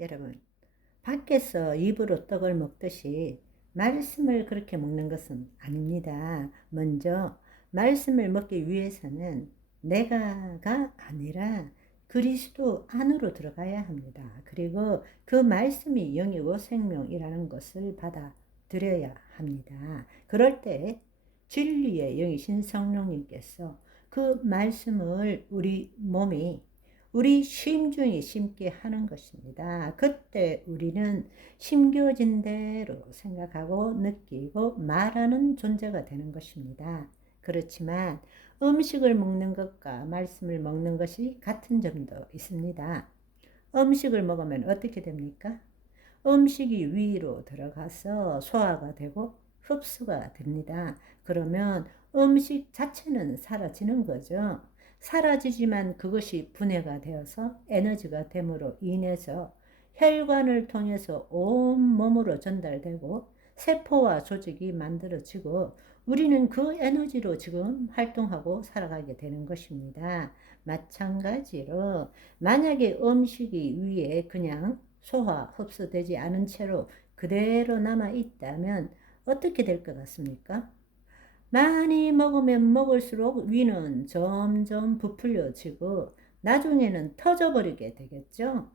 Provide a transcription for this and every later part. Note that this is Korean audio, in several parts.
여러분, 밖에서 입으로 떡을 먹듯이 말씀을 그렇게 먹는 것은 아닙니다. 먼저 말씀을 먹기 위해서는 내가가 아니라 그리스도 안으로 들어가야 합니다. 그리고 그 말씀이 영이고 생명이라는 것을 받아들여야 합니다. 그럴 때 진리의 영이신 성령님께서 그 말씀을 우리 몸이 우리 심중에 심게 하는 것입니다. 그때 우리는 심겨진 대로 생각하고 느끼고 말하는 존재가 되는 것입니다. 그렇지만 음식을 먹는 것과 말씀을 먹는 것이 같은 점도 있습니다. 음식을 먹으면 어떻게 됩니까? 음식이 위로 들어가서 소화가 되고 흡수가 됩니다. 그러면 음식 자체는 사라지는 거죠. 사라지지만 그것이 분해가 되어서 에너지가 됨으로 인해서 혈관을 통해서 온 몸으로 전달되고 세포와 조직이 만들어지고 우리는 그 에너지로 지금 활동하고 살아가게 되는 것입니다. 마찬가지로 만약에 음식이 위에 그냥 소화, 흡수되지 않은 채로 그대로 남아 있다면 어떻게 될 것 같습니까? 많이 먹으면 먹을수록 위는 점점 부풀려지고 나중에는 터져버리게 되겠죠.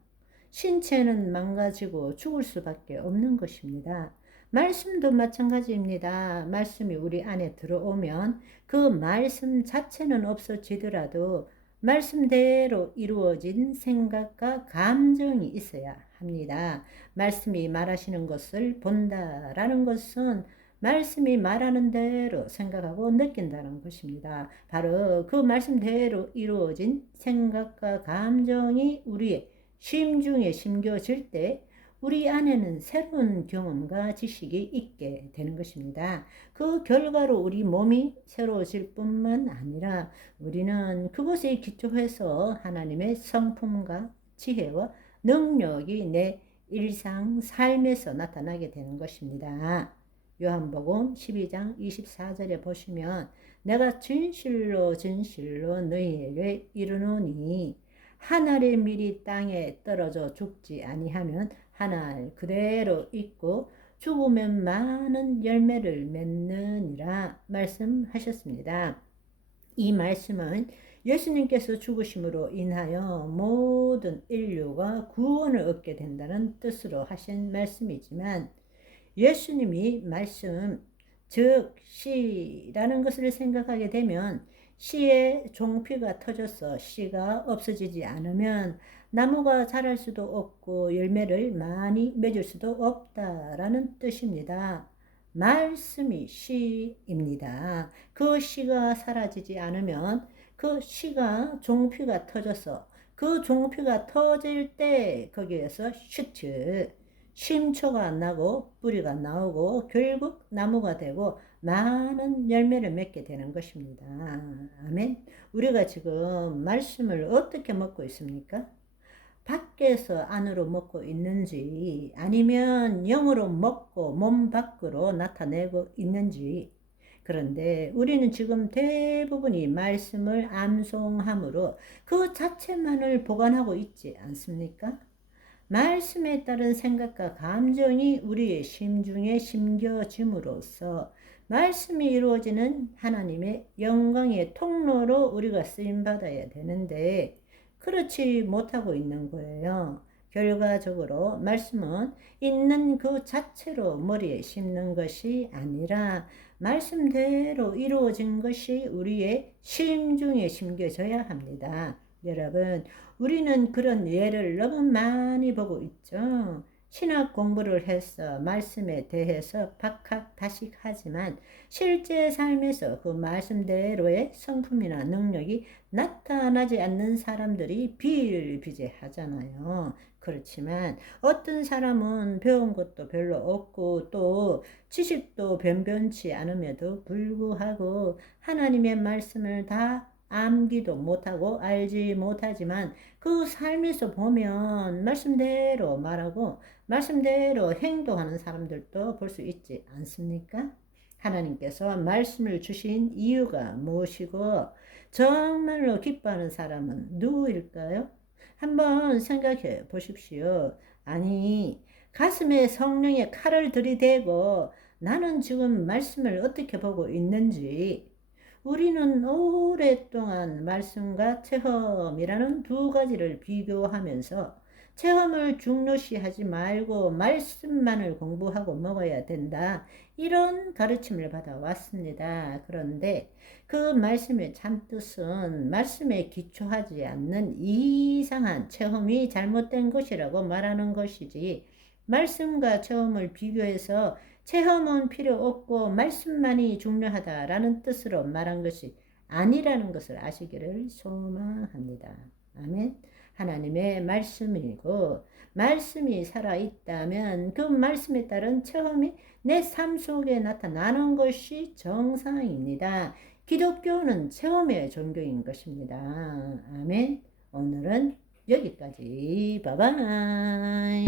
신체는 망가지고 죽을 수밖에 없는 것입니다. 말씀도 마찬가지입니다. 말씀이 우리 안에 들어오면 그 말씀 자체는 없어지더라도 말씀대로 이루어진 생각과 감정이 있어야 합니다. 말씀이 말하시는 것을 본다라는 것은 말씀이 말하는 대로 생각하고 느낀다는 것입니다. 바로 그 말씀대로 이루어진 생각과 감정이 우리의 심중에 심겨질 때 우리 안에는 새로운 경험과 지식이 있게 되는 것입니다. 그 결과로 우리 몸이 새로워질 뿐만 아니라 우리는 그것에 기초해서 하나님의 성품과 지혜와 능력이 내 일상 삶에서 나타나게 되는 것입니다. 요한복음 12장 24절에 보시면 내가 진실로 진실로 너희에게 이르노니 한 알의 밀이 땅에 떨어져 죽지 아니하면 한 알 그대로 있고 죽으면 많은 열매를 맺느니라 말씀하셨습니다. 이 말씀은 예수님께서 죽으심으로 인하여 모든 인류가 구원을 얻게 된다는 뜻으로 하신 말씀이지만 예수님이 말씀, 즉 씨라는 것을 생각하게 되면 씨의 종피가 터져서 씨가 없어지지 않으면 나무가 자랄 수도 없고 열매를 많이 맺을 수도 없다라는 뜻입니다. 말씀이 씨입니다. 그 씨가 사라지지 않으면 그 씨가 종피가 터져서 그 종피가 터질 때 거기에서 슈트 심초가 안 나고 뿌리가 나오고 결국 나무가 되고 많은 열매를 맺게 되는 것입니다. 아멘. 우리가 지금 말씀을 어떻게 먹고 있습니까? 밖에서 안으로 먹고 있는지 아니면 영으로 먹고 몸 밖으로 나타내고 있는지. 그런데 우리는 지금 대부분이 말씀을 암송함으로 그 자체만을 보관하고 있지 않습니까? 말씀에 따른 생각과 감정이 우리의 심중에 심겨짐으로써 말씀이 이루어지는 하나님의 영광의 통로로 우리가 쓰임받아야 되는데 그렇지 못하고 있는 거예요. 결과적으로 말씀은 있는 그 자체로 머리에 심는 것이 아니라 말씀대로 이루어진 것이 우리의 심중에 심겨져야 합니다. 여러분, 우리는 그런 예를 너무 많이 보고 있죠. 신학 공부를 해서 말씀에 대해서 박학다식 하지만 실제 삶에서 그 말씀대로의 성품이나 능력이 나타나지 않는 사람들이 비일비재하잖아요. 그렇지만 어떤 사람은 배운 것도 별로 없고 또 지식도 변변치 않음에도 불구하고 하나님의 말씀을 다 암기도 못하고 알지 못하지만 그 삶에서 보면 말씀대로 말하고 말씀대로 행동하는 사람들도 볼 수 있지 않습니까? 하나님께서 말씀을 주신 이유가 무엇이고 정말로 기뻐하는 사람은 누구일까요? 한번 생각해 보십시오. 아니, 가슴에 성령의 칼을 들이대고 나는 지금 말씀을 어떻게 보고 있는지, 우리는 오랫동안 말씀과 체험이라는 두 가지를 비교하면서 체험을 중요시하지 말고 말씀만을 공부하고 먹어야 된다. 이런 가르침을 받아왔습니다. 그런데 그 말씀의 참뜻은 말씀에 기초하지 않는 이상한 체험이 잘못된 것이라고 말하는 것이지, 말씀과 체험을 비교해서 체험은 필요 없고 말씀만이 중요하다라는 뜻으로 말한 것이 아니라는 것을 아시기를 소망합니다. 아멘. 하나님의 말씀이고 말씀이 살아있다면 그 말씀에 따른 체험이 내 삶 속에 나타나는 것이 정상입니다. 기독교는 체험의 종교인 것입니다. 아멘. 오늘은 여기까지. 바이바이.